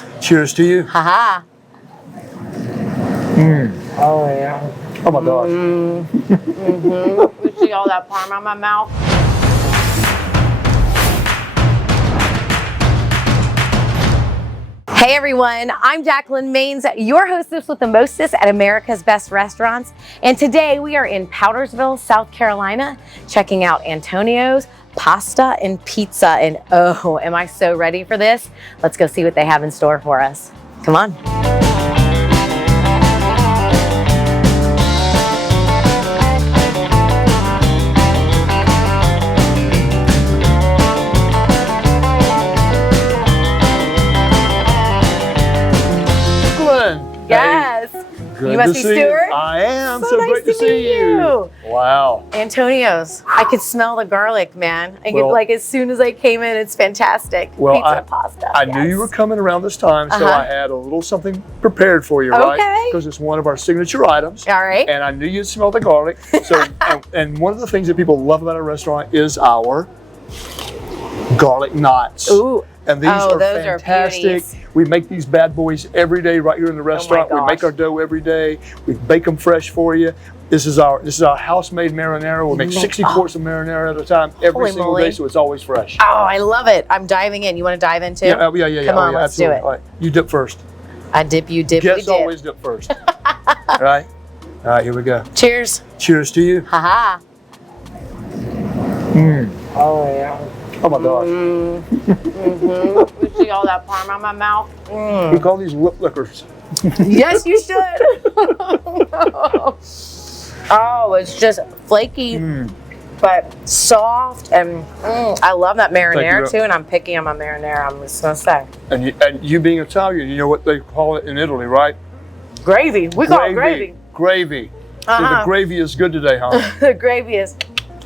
Cheers. Cheers to you. Haha. Oh, yeah. Oh, my God. You see all that parm on my mouth? Hey everyone, I'm Jacqueline Maines, your hostess with the mostest at America's Best Restaurants. And today we are in Powdersville, South Carolina, checking out Antonio's Pasta and Pizza. And oh, am I so ready for this? Let's go see what they have in store for us. Come on. Yes. Good you must to be see Stuart. You. I am. So nice great to see you. Wow. Antonio's. I could smell the garlic, man. Well, like as soon as I came in, it's fantastic. Well, Pizza and pasta. I knew you were coming around this time, so I had a little something prepared for you, right? Okay. Because it's one of our signature items. All right. And I knew you'd smell the garlic. So, and one of the things that people love about our restaurant is our garlic knots. Ooh. And these are those fantastic. We make these bad boys every day right here in the restaurant. We make our dough every day. We bake them fresh for you. This is our house-made marinara. We make 60 quarts of marinara at a time every single day, so it's always fresh. Oh, I love it. I'm diving in. You want to dive in too? Yeah. Come on, let's absolutely. do it. All right. You dip first. I dip, you dip, Guests we dip. always dip first. All right. All right, here we go. Cheers. Cheers to you. Haha. Oh, yeah. Oh, my God. You see all that parm on my mouth? We call these lip lickers. Yes, you should. Oh, it's just flaky, but soft, and I love that marinara too. And I'm picky on my marinara. I'm just gonna say. And you being Italian, you know what they call it in Italy, right? Gravy. We call it gravy. Gravy. So the gravy is good today, huh? The gravy is.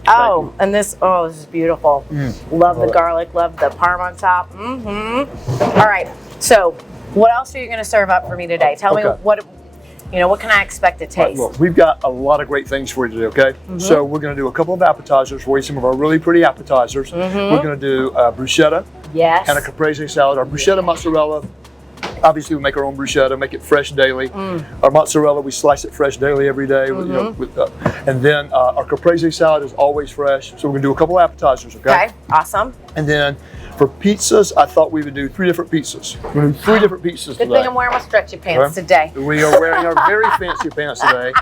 Oh, and this is beautiful. Love the garlic, love the parm on top. All right, so what else are you gonna serve up for me today? Tell me what can I expect to taste? Well, we've got a lot of great things for you today, okay? So we're gonna do a couple of appetizers for you, some of our really pretty appetizers. We're gonna do bruschetta and a caprese salad. Our bruschetta mozzarella, obviously we make our own bruschetta, make it fresh daily. Our mozzarella, we slice it fresh daily every day. And then our caprese salad is always fresh. So we're gonna do a couple appetizers, okay? Okay, awesome. And then for pizzas, I thought we would do 3 different pizzas. We're gonna do 3 different pizzas today. Good thing I'm wearing my stretchy pants today. We are wearing our very fancy pants today.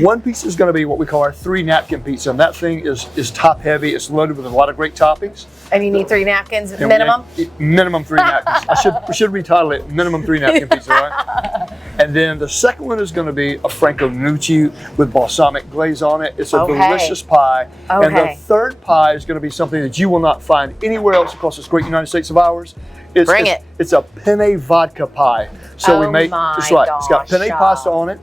One pizza is gonna be what we call our 3 napkin pizza. And that thing is top heavy. It's loaded with a lot of great toppings. And you need 3 napkins minimum? Minimum 3 napkins. We should retitle it minimum 3 napkin pizza, right? And then the second one is going to be a Franconucci with balsamic glaze on it. It's a delicious pie. And the third pie is going to be something that you will not find anywhere else across this great United States of ours. It's a penne vodka pie. So we make it's got penne pasta on it,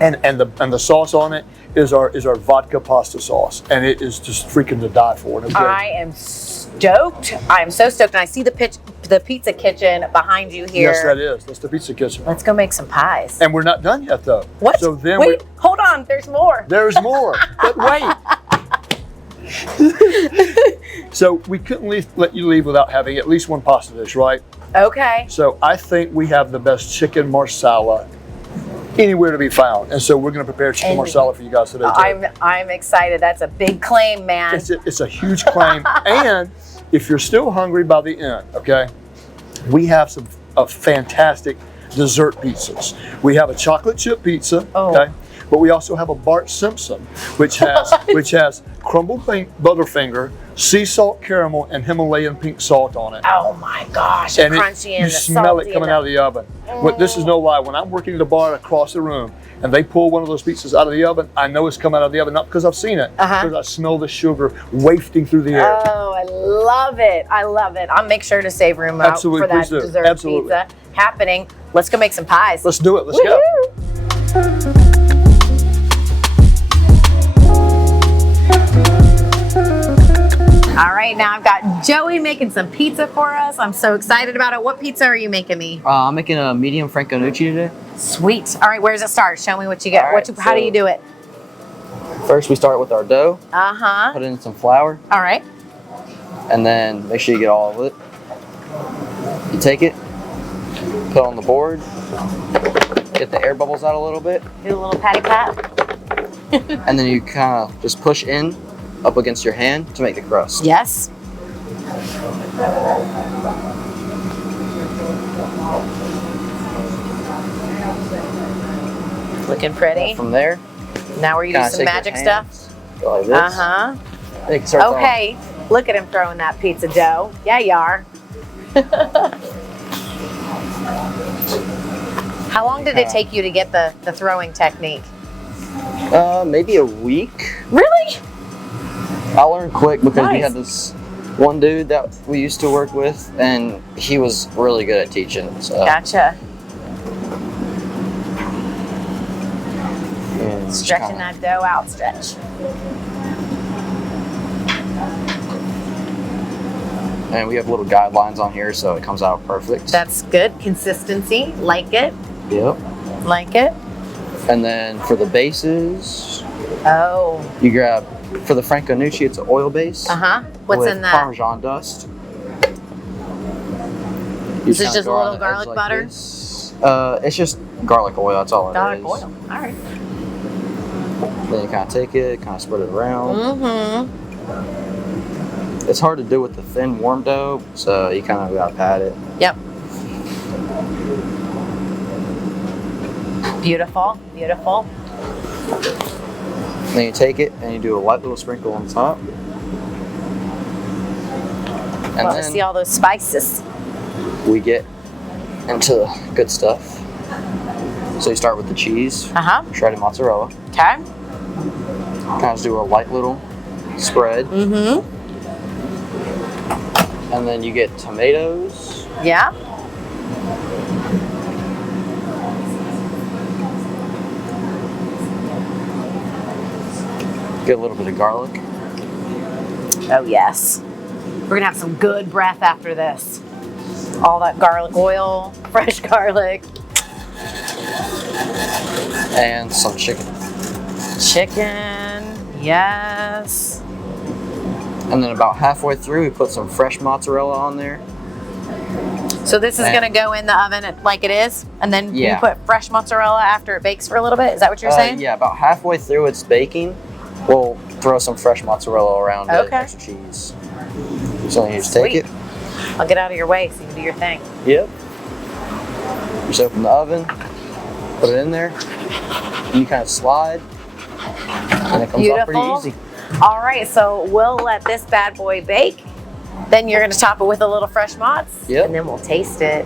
and the sauce on it is our vodka pasta sauce, and it is just freaking to die for. I am stoked. I am so stoked, and I see the pizza kitchen behind you here. Yes, that is. That's the pizza kitchen. Let's go make some pies. And we're not done yet, though. What? So then wait, hold on. There's more. There's more. But wait. So we couldn't let you leave without having at least one pasta dish, right? Okay. So I think we have the best chicken marsala anywhere to be found, and so we're going to prepare chicken marsala for you guys today. I'm excited. That's a big claim, man. It's a huge claim, and if you're still hungry by the end, okay, we have some fantastic dessert pizzas. We have a chocolate chip pizza, okay, but we also have a Bart Simpson, which has crumbled Butterfinger, sea salt caramel, and Himalayan pink salt on it. Oh my gosh, and crunchy and you smell it coming out of the oven. This is no lie. When I'm working at a bar across the room and they pull one of those pizzas out of the oven, I know it's coming out of the oven, not because I've seen it, because I smell the sugar wafting through the air. Oh, I love it. I love it. I'll make sure to save room out for that dessert pizza happening. Let's go make some pies. Let's do it. Let's go. All right, now I've got Joey making some pizza for us. I'm so excited about it. What pizza are you making me? I'm making a medium Franconucci today. Sweet. All right, where does it start? Show me what you get. Right, how do you do it? First, we start with our dough. Put in some flour. All right. And then make sure you get all of it. You take it, Put on the board. Get the air bubbles out a little bit. Do a little patty pat. And then you kind of just push in up against your hand to make the crust. Yes. Looking pretty. And from there, now we're using some magic stuff. Go like this. Okay, look at him throwing that pizza dough. Yeah, you are. How long did it take you to get the throwing technique? Maybe a week. Really? I learned quick because we Nice. had this one dude that we used to work with, and he was really good at teaching. So. Gotcha. And Stretching that dough out, stretch. And we have little guidelines on here, so it comes out perfect. That's good. Consistency, like it, Yep. like it. And then for the bases, Oh. you grab, for the Franconucci, it's an oil base. What's with in that? Parmesan dust. Is this just a little garlic butter? It's just garlic oil, that's all it is. Garlic oil. All right. Then you kind of take it, kind of spread it around. Mm-hmm. It's hard to do with the thin warm dough, so you kind of gotta pat it. Yep. Beautiful, beautiful. Then you take it and you do a light little sprinkle on top. And Well, I then see all those spices. we get into the good stuff. So you start with the cheese, shredded mozzarella. Okay. Kind of just do a light little spread. Mm-hmm. And then you get tomatoes. Yeah. Get a little bit of garlic. Oh, yes. We're going to have some good breath after this. All that garlic oil, fresh garlic. And some chicken. Chicken, yes. And then about halfway through, we put some fresh mozzarella on there. So this is going to go in the oven like it is? And then you put fresh mozzarella after it bakes for a little bit? Is that what you're saying? Yeah, about halfway through it's baking, we'll throw some fresh mozzarella around it, extra cheese. So you just take it. I'll get out of your way so you can do your thing. Yep. Just open the oven, put it in there, and you kind of slide, and it comes out pretty easy. All right, so we'll let this bad boy bake. Then you're gonna top it with a little fresh mozz, and then we'll taste it.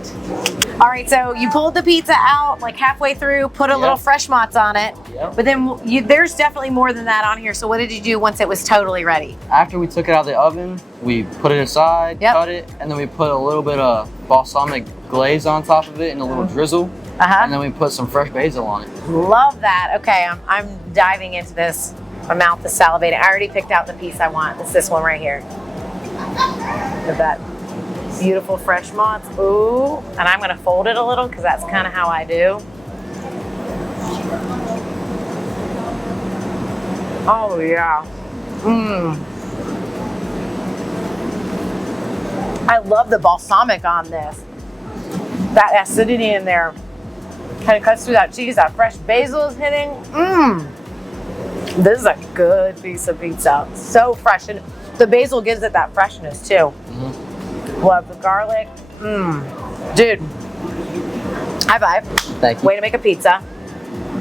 All right, so you pulled the pizza out like halfway through, put a little fresh mozz on it, but then there's definitely more than that on here. So what did you do once it was totally ready? After we took it out of the oven, we put it aside, cut it, and then we put a little bit of balsamic glaze on top of it and a little drizzle, and then we put some fresh basil on it. Love that. Okay, I'm diving into this. My mouth is salivating. I already picked out the piece I want. It's this one right here. Look at that beautiful fresh mozz. Ooh, and I'm gonna fold it a little because that's kind of how I do. Oh yeah. I love the balsamic on this. That acidity in there kind of cuts through that cheese. That fresh basil is hitting. This is a good piece of pizza. So fresh, and the basil gives it that freshness too. Love the garlic. Dude, high five. Thank you. Way to make a pizza.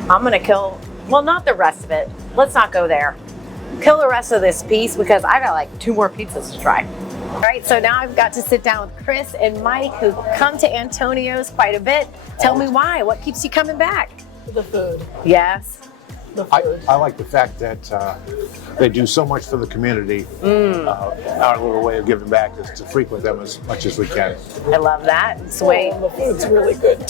I'm gonna kill, well, not the rest of it. Let's not go there. Kill the rest of this piece because I got like 2 more pizzas to try. All right, so now I've got to sit down with Chris and Mike, who come to Antonio's quite a bit. Tell me why. What keeps you coming back? The food. Yes. I like the fact that they do so much for the community. Our little way of giving back is to frequent them as much as we can. I love that. Sweet. The food's really good.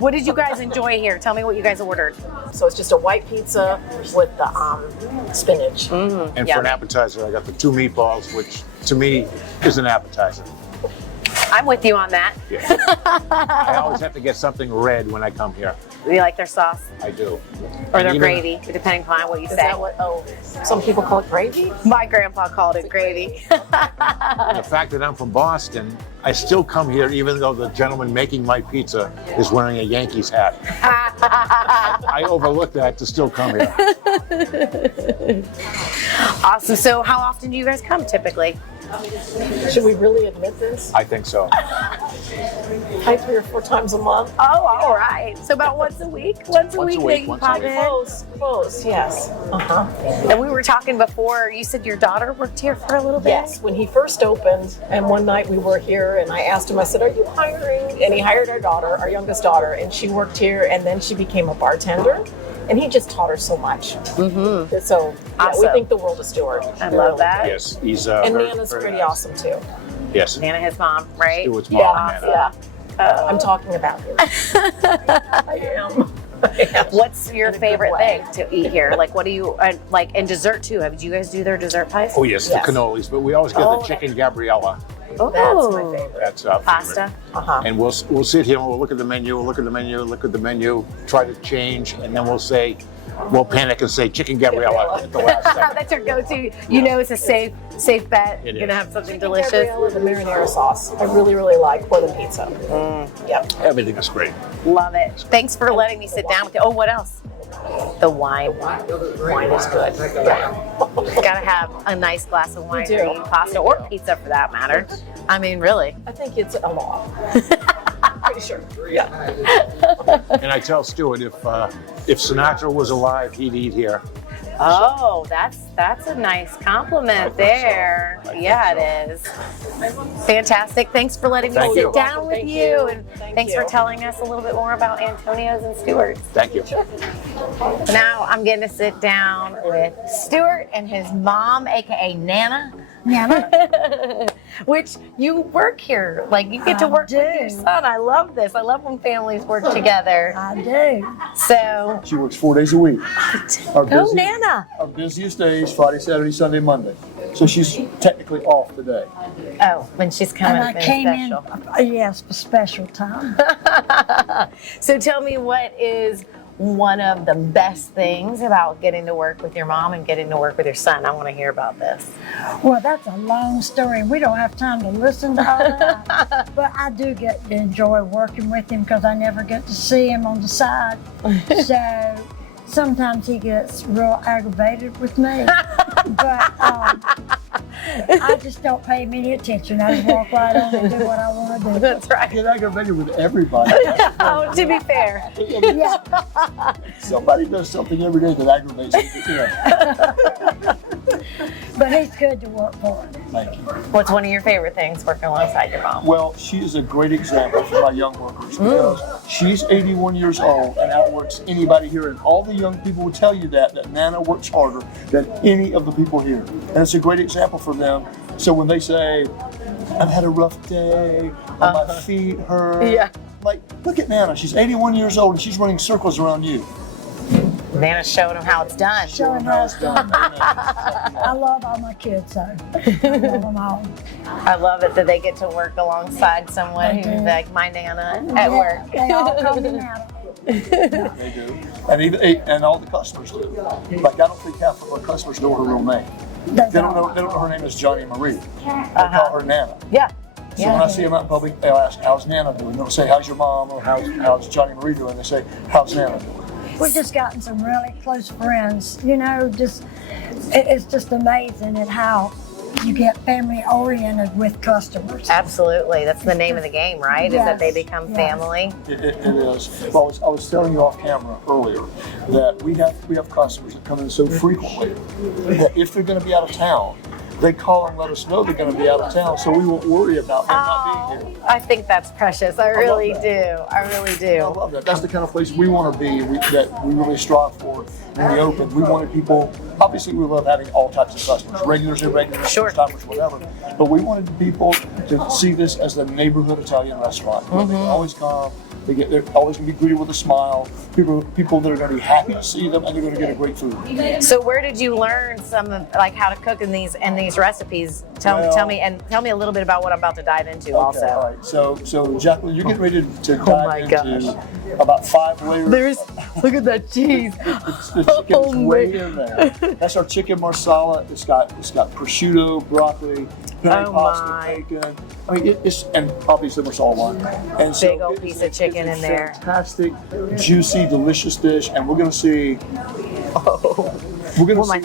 What did you guys enjoy here? Tell me what you guys ordered. So it's just a white pizza with the spinach. And for an appetizer, I got the 2 meatballs, which to me is an appetizer. I'm with you on that. Yeah. I always have to get something red when I come here. You like their sauce? I do. Or their gravy, depending upon what you say. Is that what, some people call it gravy? My grandpa called it gravy. The fact that I'm from Boston, I still come here even though the gentleman making my pizza is wearing a Yankees hat. I overlook that to still come here. Awesome. So how often do you guys come typically? Should we really admit this? I think so. Like 3 or 4 times a month. Oh, all right. So about once a week? Once a week they can pop in? Close, yes. And we were talking before, you said your daughter worked here for a little bit? Yes, when he first opened, and one night we were here, and I asked him, I said, are you hiring? And he hired our daughter, our youngest daughter, and she worked here, and then she became a bartender. And he just taught her so much. Mm-hmm. So yeah, awesome. We think the world of Stuart. I love that. Yes, he's and very, Nana's very pretty nice. awesome too. Yes. Nana, his mom, right? Stuart's mom. Yeah, Nana. yeah. I'm talking about you. I am. What's your favorite thing to eat here? Like, what do you like? And dessert too. Have you guys do their dessert pies? Oh yes, the cannolis, but we always get the chicken Gabriella. Oh, That's my favorite. That's our pasta. favorite. And we'll sit here and we'll look at the menu, look at the menu, try to change, and then we'll panic and say chicken Gabriella at the last second. That's your go-to. You know, it's a safe bet. You're gonna have something delicious. Gabriella, the marinara sauce. I really, really like for the pizza. Yep. Everything is great. Love it. Thanks for letting me sit down with you. Oh, what else? The wine. Wine is good. Gotta have a nice glass of wine do. or eat pasta or pizza for that matter. I mean, really. I think it's a law. Pretty sure. Yeah. And I tell Stuart if Sinatra was alive, he'd eat here. Oh, that's a nice compliment there. Yeah, it is. Fantastic. Thanks for letting me Thank sit you. down with Thank you. you. And Thank thanks for you. telling us a little bit more about Antonio's and Stewart's. Thank you. Now I'm going to sit down with Stuart and his mom, aka Nana. Which you work here. Like you get to work with your son. I love this. I love when families work together. I do. So She works 4 days a week. Our go busy- Nana. Our busiest days, Friday, Saturday, Sunday, Monday. So she's technically off today. Oh, when she's coming And I in came special. in, yes, for special time. So tell me, what is one of the best things about getting to work with your mom and getting to work with your son? I want to hear about this. Well, that's a long story. We don't have time to listen to all that. But I do get to enjoy working with him because I never get to see him on the side. So sometimes he gets real aggravated with me. But I just don't pay him any attention. I just walk right on and do what I want to do. That's I right. get aggravated with everybody. Oh, to be fair. Yeah. Somebody does something every day that aggravates me. Yeah. But he's good to work for. Thank you. What's one of your favorite things working alongside your mom? Well, she is a great example for my young workers because she's 81 years old and outworks anybody here. And all the young people will tell you that Nana works harder than any of the people here. And it's a great example for them. So when they say, I've had a rough day, or my feet hurt, Yeah. like, look at Nana. She's 81 years old and she's running circles around you. Nana's showing them how it's done. Showing how it's done. I love all my kids, though. I love them all. I love it that they get to work alongside someone who's like my Nana at work. They all come in out. They do. And all the customers do. Like, I don't think half of our customers know her real name. They don't know her name is Johnny Marie. They call her Nana. Yeah. So when I see them out in public, they'll ask, how's Nana doing? They don't say, how's your mom? Or how's Johnny Marie doing? They say, how's Nana doing? We've just gotten some really close friends. You know, it's just amazing at how you get family oriented with customers. Absolutely. That's the name of the game, right? Is that they become family. It is. Well, I was telling you off camera earlier that we have customers that come in so frequently that if they're going to be out of town, they call and let us know they're going to be out of town, so we won't worry about them not being here. I think that's precious. I really do. I really do. I love that. That's the kind of place we want to be, that we really strive for when we open. We wanted people, obviously we love having all types of customers, regulars, irregulars, first-timers, whatever. But we wanted people to see this as the neighborhood Italian restaurant. Where they can always come, they're always going to be greeted with a smile. People that are going to be happy to see them, and they're going to get a great food. So where did you learn some of like how to cook in these these recipes. Tell me a little bit about what I'm about to dive into. Okay, Also. all right. So Jacqueline, you're getting ready to Oh dive my into about 5 layers. Look at that cheese. The chicken's way in there. That's our chicken marsala. It's got prosciutto, broccoli, penne pasta, bacon. I mean, and obviously marsala wine. And so big old piece of chicken in there. Fantastic, juicy, delicious dish, and we're gonna see. We're gonna see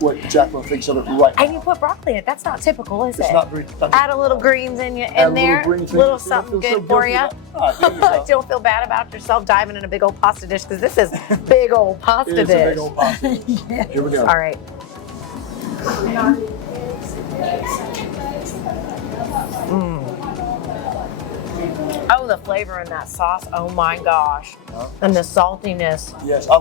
what Jacqueline thinks of it right now. And you put broccoli in it. That's not typical, is it? It's not very. Add a little greens in there. Little something good for you. Don't feel bad about yourself diving in a big old pasta dish because this is big old pasta dish. It's a big old pasta dish. Here we go. All right. Oh, the flavor in that sauce. Oh my gosh. And the saltiness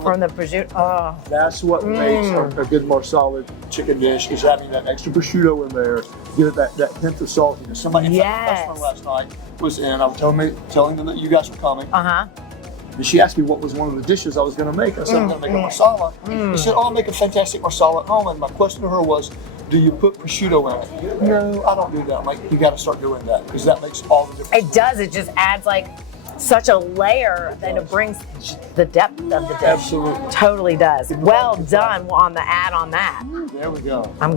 from the prosciutto. Oh. That's what makes a good marsala chicken dish, is having that extra prosciutto in there. Give it that hint of saltiness. Somebody, in fact, the customer last night was in. I was telling them that you guys were coming. And she asked me what was one of the dishes I was going to make. I said, I'm going to make a marsala. She said, I'll make a fantastic marsala at home. And my question to her was, do you put prosciutto in it? No, I don't do that. I'm like, you got to start doing that because that makes all the difference. It does. It just adds like such a layer, and it brings the depth of the dish. Absolutely. Totally does. Well done on the add on that. There we go. I'm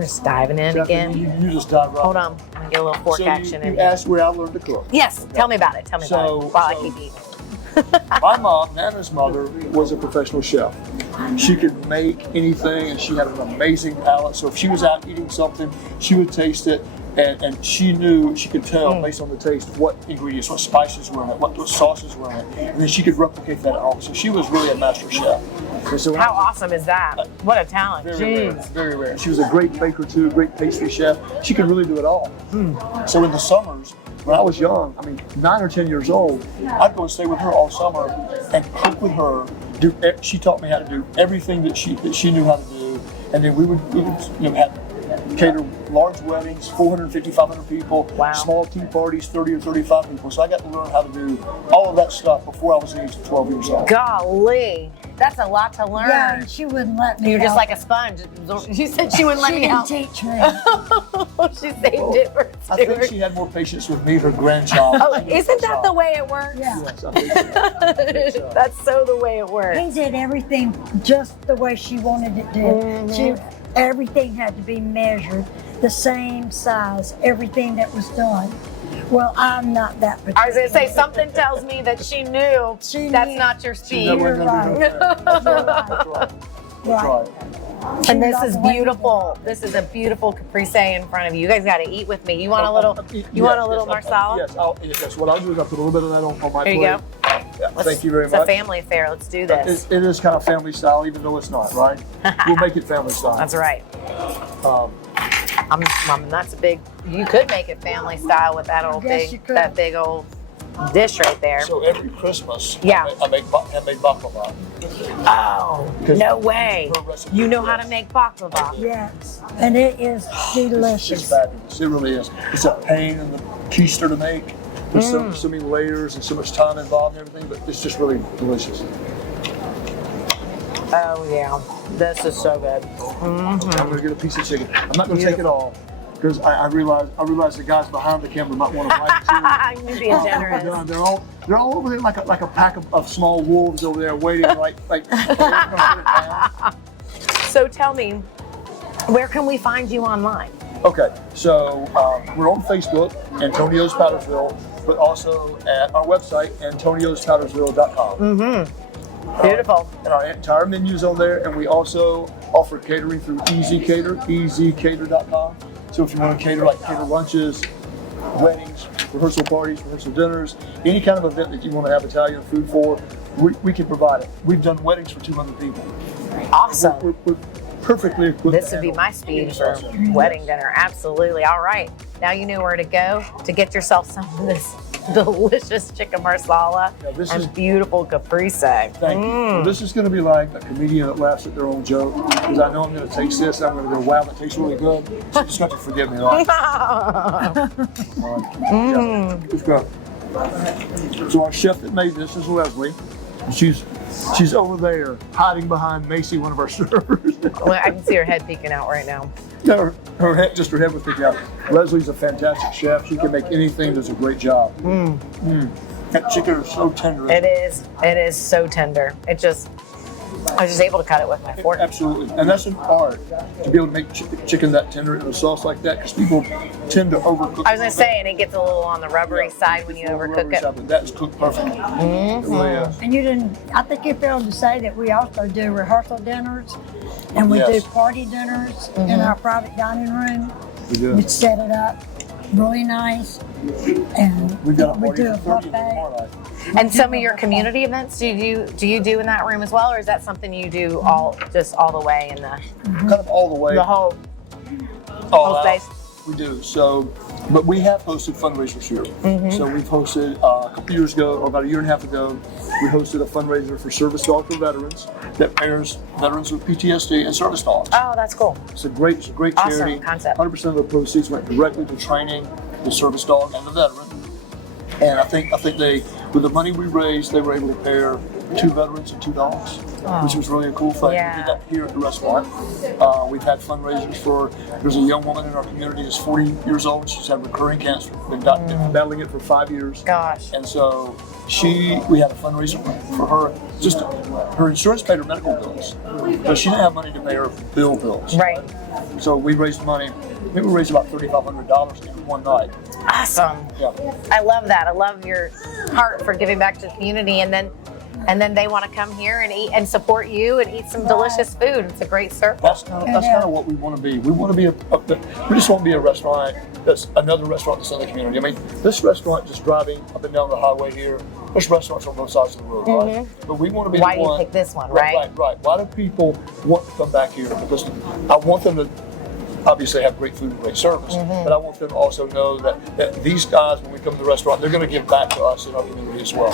just diving in again. You just dive right. Hold on. I'm going to get a little fork action in you asked where I learned to cook. Yes. Tell me about it. Tell me about it while I keep eating. My mom, Nana's mother, was a professional chef. She could make anything, and she had an amazing palate. So if she was out eating something, she would taste it, and she could tell based on the taste what ingredients, what spices were in it, what sauces were in it, and then she could replicate that at home. So she was really a master chef. So how awesome is that? What a talent. Very rare, very rare. She was a great baker too, great pastry chef. She could really do it all. So in the summers, when I was young, 9 or 10 years old, I'd go and stay with her all summer and cook with her. She taught me how to do everything that she knew how to do, and then we would cater large weddings, 450, 500 people, small tea parties, 30 or 35 people. So I got to learn how to do all of that stuff before I was the age of 12 years old. Golly, that's a lot to learn. Yeah, and she wouldn't let me. You're just like a sponge. She said she wouldn't let me help. She didn't teach me. She saved it for I think she had more patience with me, her grandchild. Isn't that the way it works? Yeah. Yes, I think so. That's so the way it works. He did everything just the way she wanted it did. Everything had to be measured the same size, everything that was done. Well, I'm not that particular. I was going to say, something tells me that she knew that's not your speed. You're right. That's right. And this is beautiful. This is a beautiful caprese in front of you. You guys got to eat with me. You want a little? Marsala? Yes. What I'll do is I'll put a little bit of that on my plate. Here you go. Yeah, thank you very much. It's a family affair. Let's do this. It is kind of family style, even though it's not, right? We'll make it family style. That's right. That's a big. You could make it family style with that big old dish right there. So every Christmas, Yeah. I make handmade baklava. Oh, no way. You know how to make baklava. Yes, and it is delicious. It's fabulous. It really is. It's a pain in the keister to make. There's so many layers and so much time involved and everything, but it's just really delicious. Oh yeah, this is so good. I'm gonna get a piece of chicken. I'm not gonna take it all because I realize the guys behind the camera might want to bite it too. I'm being generous. They're all over there like a pack of small wolves over there waiting like. So tell me, where can we find you online? Okay, so we're on Facebook, Antonio's Powdersville, but also at our website, Antonio'sPowdersville.com. Beautiful. And our entire menu's on there, and we also offer catering through Easy Cater, EasyCater.com. So if you want to cater lunches, weddings, rehearsal parties, rehearsal dinners, any kind of event that you want to have Italian food for, we can provide it. We've done weddings for 200 people. Awesome. We're perfectly equipped. This would be my speed for wedding dinner. Absolutely. All right. Now you know where to go to get yourself some of this delicious chicken marsala and beautiful caprese. Thank you. So this is going to be like a comedian that laughs at their own joke, because I know I'm going to taste this and I'm going to go, wow, that tastes really good. So you just have to forgive me, right? Let's go. So our chef that made this is Leslie. She's over there hiding behind Macy, one of our servers. Well, I can see her head peeking out right now. No, her head was peeking out. Leslie's a fantastic chef. She can make anything. Does a great job. That chicken is so tender. It is. It is so tender. I was just able to cut it with my fork. Absolutely, and that's an art to be able to make chicken that tender in a sauce like that, because people tend to overcook. I was going to say, and it gets a little on the rubbery side when you overcook it. But that's cooked perfectly. It really is. And you didn't, I think you failed to say that we also do rehearsal dinners and we do party dinners in our private dining room. We do. We set it up really nice, and we do a buffet. And some of your community events, do you do in that room as well, or is that something you do all the way in the kind of all the way, the whole space? We do. So, but we have hosted fundraisers here. So we've hosted a couple years ago, or about a year and a half ago, we hosted a fundraiser for service dog for veterans that pairs veterans with PTSD and service dogs. Oh, that's cool. It's a great charity. Awesome concept. 100% of the proceeds went directly to training the service dog and the veteran. And I think they, with the money we raised, they were able to pair 2 veterans and 2 dogs, which was really a cool thing. Yeah. We did that here at the restaurant. We've had fundraisers for, there's a young woman in our community who's 40 years old. She's had recurring cancer, been battling it for 5 years. Gosh. And so we had a fundraiser for her. Just her insurance paid her medical bills, but she didn't have money to pay her bills. Right. So we raised money. I think we raised about $3,500 in one night. Awesome. Yeah. I love that. I love your heart for giving back to the community, and then they want to come here and eat and support you and eat some delicious food. It's a great circle. That's kind of what we want to be. We want to be we just want to be a restaurant that's another restaurant that's in the community. I mean, this restaurant just driving up and down the highway here, there's restaurants on both sides of the road, right? But we want to be Why the one. Why do you pick this one, right? Right. Why do people want to come back here? Because I want them to obviously have great food and great service, but I want them to also know that these guys, when we come to the restaurant, they're going to give back to us in our community as well.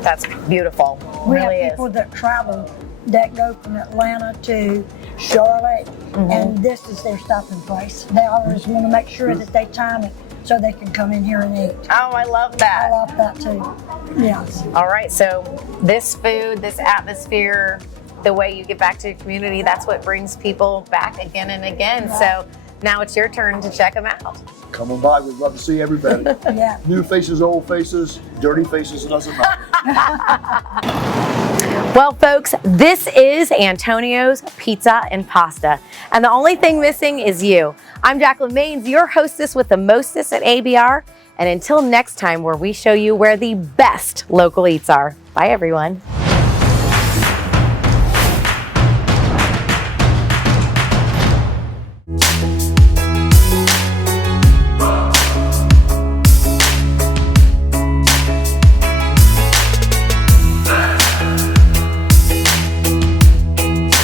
That's beautiful. We really have people is. that travel that go from Atlanta to Charlotte, and this is their stopping place. They always want to make sure that they time it so they can come in here and eat. Oh, I love that. I love that too. Yes. All right, so this food, this atmosphere, the way you get back to your community, that's what brings people back again and again. Right. So now it's your turn to check them out. Come on by, we'd love to see everybody. Yeah. New faces, old faces, dirty faces, it doesn't matter. Well, folks, this is Antonio's Pizza and Pasta, and the only thing missing is you. I'm Jacqueline Maines, your hostess with the mostest at ABR, and until next time where we show you where the best local eats are. Bye, everyone.